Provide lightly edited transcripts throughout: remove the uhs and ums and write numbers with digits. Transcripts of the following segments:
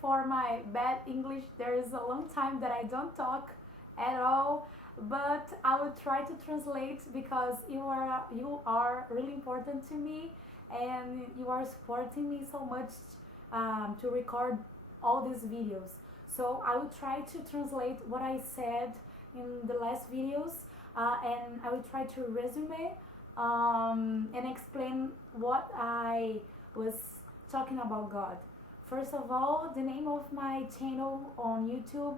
for my bad English. There is a long time that I don't talk at all, but I will try to translate because you are really important to me, and you are supporting me so much to record all these videos. So I will try to translate what I said in the last videos, and I will try to resume and explain what I was talking about God. First of all, the name of my channel on YouTube,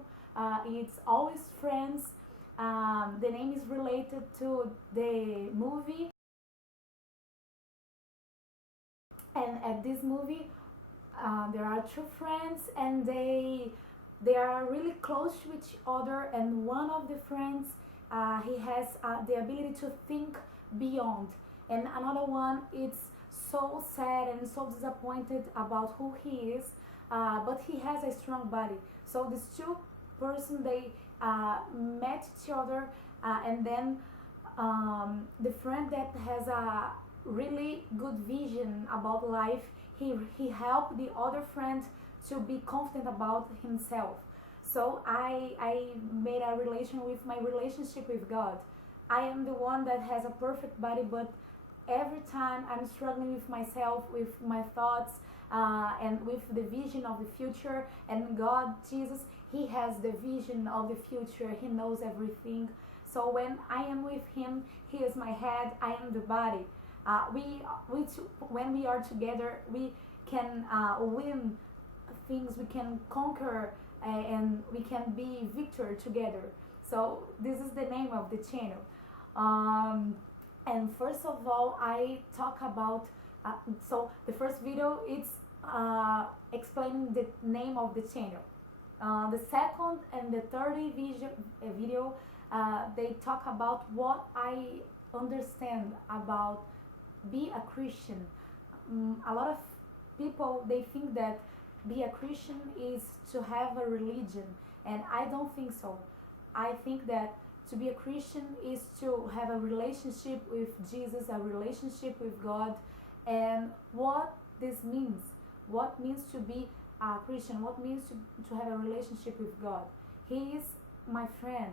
it's Always Friends. The name is related to the movie, and at this movie, there are two friends, and they are really close to each other. And one of the friends, he has the ability to think beyond, and another one is so sad and so disappointed about who he is, but he has a strong body. So these two person, they met each other, and then the friend that has a really good vision about life, he helped the other friend to be confident about himself. So I made a relation with my relationship with God. I am the one that has a perfect body, but every time I'm struggling with myself, with my thoughts, and with the vision of the future. And God, Jesus, He has the vision of the future. He knows everything. So when I am with Him, He is my head, I am the body. When we are together, we can win things, we can conquer, and we can be victor together. So this is the name of the channel. And first of all, I talk about, so the first video is explaining the name of the channel. The second and the third video, they talk about what I understand about be a Christian. A lot of people, they think that be a Christian is to have a religion, and I don't think so. I think that to be a Christian is to have a relationship with Jesus, a relationship with God. And what this means, what means to be a Christian, what means to have a relationship with God. He is my friend.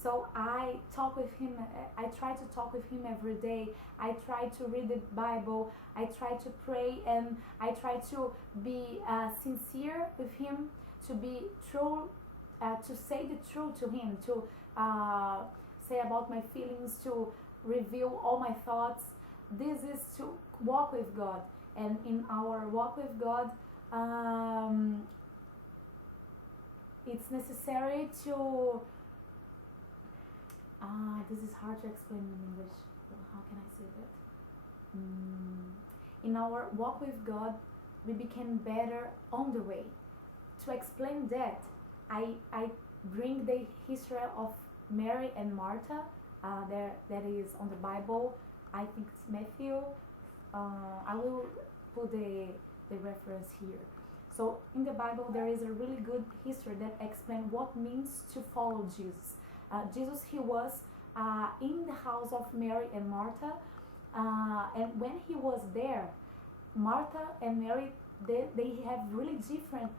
So I talk with him, I try to talk with him every day. I try to read the Bible, I try to pray, and I try to be sincere with him, to be true, to say the truth to him, to say about my feelings, to reveal all my thoughts. This is to walk with God. And in our walk with God, it's necessary to this is hard to explain in English. How can I say that? In our walk with God, we became better on the way. To explain that, I bring the history of Mary and Martha. That is on the Bible. I think it's Matthew. I will put the reference here. So in the Bible, there is a really good history that explains what means to follow Jesus. Jesus, he was in the house of Mary and Martha, and when he was there, Martha and Mary, they have really different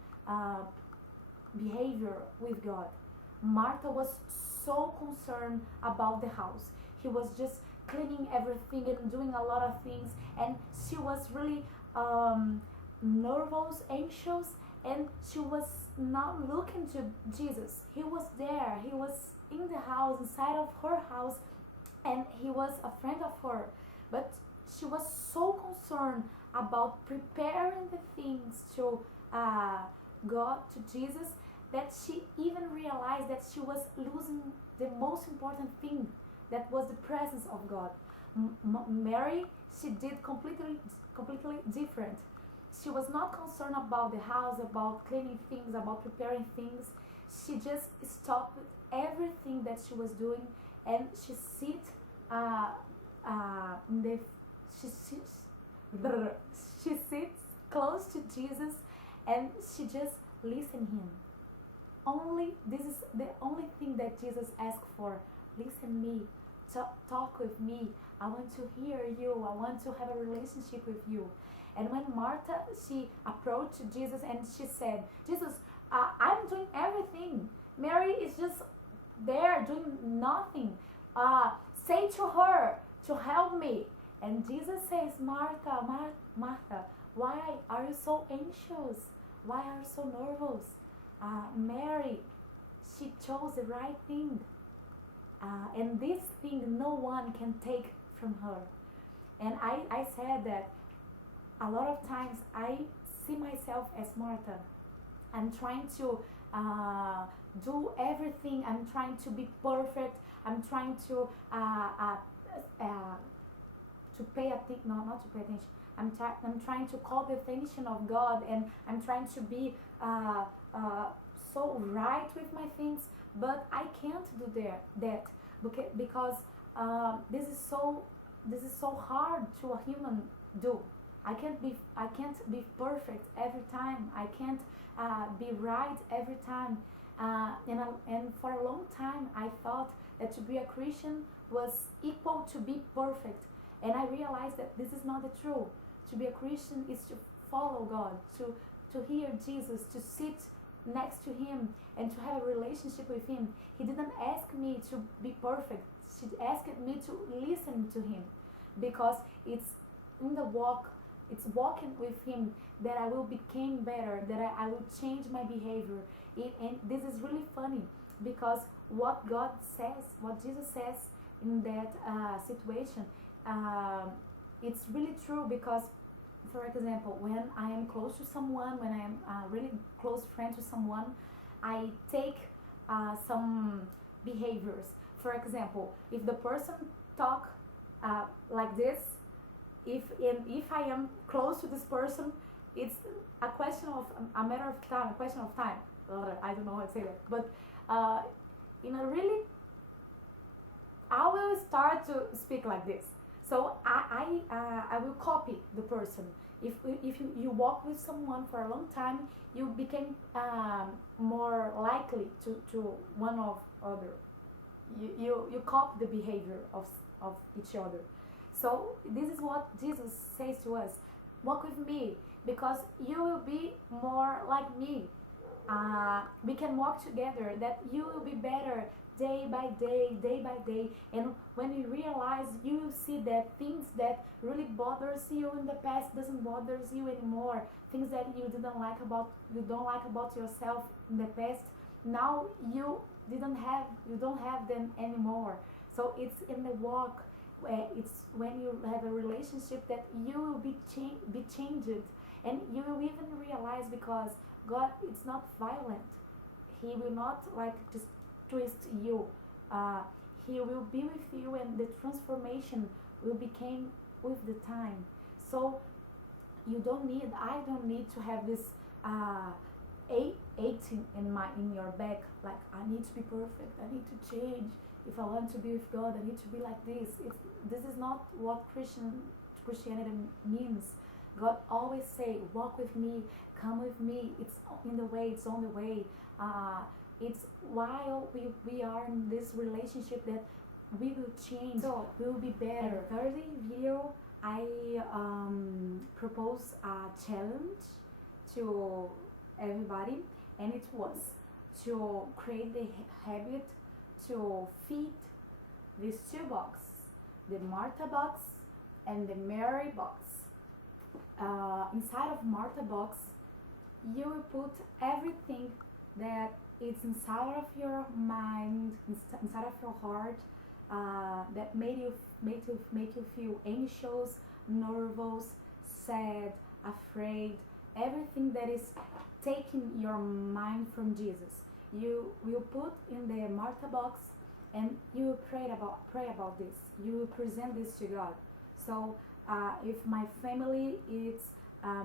behavior with God. Martha was so concerned about the house. He was just cleaning everything and doing a lot of things, and she was really nervous, anxious, and she was not looking to Jesus. He was there. He was in the house, inside of her house, and he was a friend of her. But she was so concerned about preparing the things to God, to Jesus, that she even realized that she was losing the most important thing, that was the presence of God. Mary, she did completely different. She was not concerned about the house, about cleaning things, about preparing things. She just stopped everything that she was doing, and she she sits close to Jesus, and she just listen him. Only this is the only thing that Jesus asked for. Listen me, talk with me. I want to hear you. I want to have a relationship with you. And when Martha, she approached Jesus and she said, Jesus, I'm doing everything. Mary is just there doing nothing. Say to her to help me. And Jesus says, Martha, Martha, why are you so anxious? Why are you so nervous? Mary, she chose the right thing. And this thing no one can take from her. And I said that a lot of times I see myself as Martha. I'm trying to do everything. I'm trying to be perfect. I'm trying to pay attention. No, not to pay attention. I'm trying to call the attention of God, and I'm trying to be so right with my things. But I can't do that because this is so hard to a human do. I can't be perfect every time. I can't be right every time. And for a long time, I thought that to be a Christian was equal to be perfect. And I realized that this is not the truth. To be a Christian is to follow God, to hear Jesus, to sit next to Him, and to have a relationship with Him. He didn't ask me to be perfect. He asked me to listen to Him, because it's in the walk. It's walking with Him that I will become better, that I will change my behavior. And this is really funny, because what God says, what Jesus says in that situation, it's really true. Because, for example, when I am close to someone, when I am a really close friend to someone, I take some behaviors. For example, if the person talk like this, if I am close to this person, it's a matter of time, a question of time. I don't know how to say that, but in a really, I will start to speak like this. So I will copy the person. If you walk with someone for a long time, you become more likely to one of other. You copy the behavior of each other. So this is what Jesus says to us: walk with me, because you will be more like me. We can walk together, that you will be better day by day. And when you realize, you will see that things that really bothers you in the past doesn't bother you anymore. Things that you don't like about yourself in the past, now you don't have them anymore. So it's in the walk. It's when you have a relationship that you will be changed, and you will even realize, because God is not violent. He will not just twist you. He will be with you, and the transformation will become with the time. So I don't need to have this aching in your back, like I need to be perfect, I need to change. If I want to be with God, I need to be like this. This is not what Christianity means. God always say, walk with me, come with me. It's in the way, it's on the way. It's while we are in this relationship that we will change, so we will be better. In the third video, I propose a challenge to everybody, and it was to create the habit to feed these two boxes, the Martha box and the Mary box. Inside of Martha box, you will put everything that is inside of your mind, inside of your heart, that make you feel anxious, nervous, sad, afraid. Everything that is taking your mind from Jesus, you will put in the Martha box, and you will pray about this. You will present this to God. So if my family is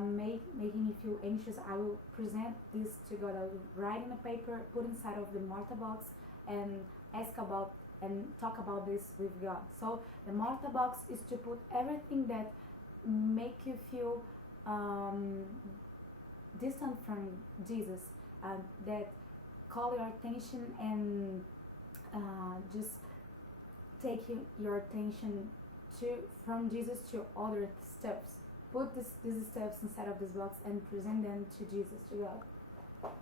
making me feel anxious, I will present this to God. I will write in a paper, put inside of the Martha box, and ask about and talk about this with God. So the Martha box is to put everything that make you feel distant from Jesus, that call your attention, and just take your attention from Jesus to other steps put these steps inside of this box and present them to Jesus, to God.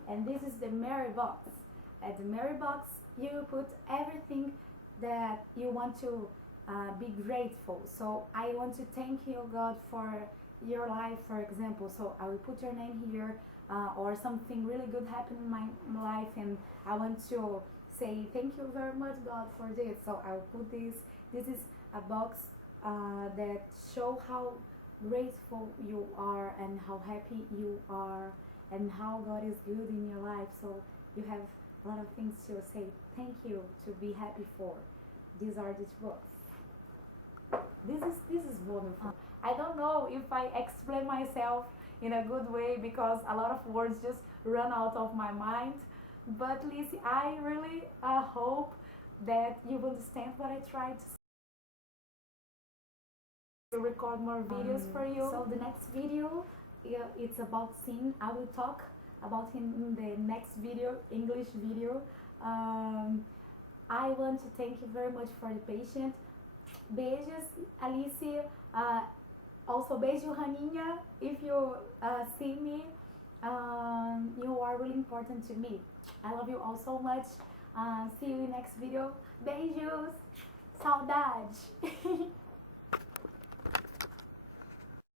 And this is the Mary box. At the Mary box, you put everything that you want to be grateful. So I want to thank you, God, for your life, for example. So I will put your name here, or something really good happened in my life, and I want to say thank you very much, God, for this. So I will put this. This is a box that show how grateful you are and how happy you are and how God is good in your life. So you have a lot of things to say thank you, to be happy for. These are the books. This is wonderful. I don't know if I explain myself in a good way because a lot of words just run out of my mind. But Lizzie, I really hope that you understand what I tried to record more videos for you. So the next video, it's about sin. I will talk about him in the next video, English video. I want to thank you very much for the patient. Beijos, Alice. Also, beijo, Raninha. If you see me, you are really important to me. I love you all so much. See you in next video. Beijos. Saudade.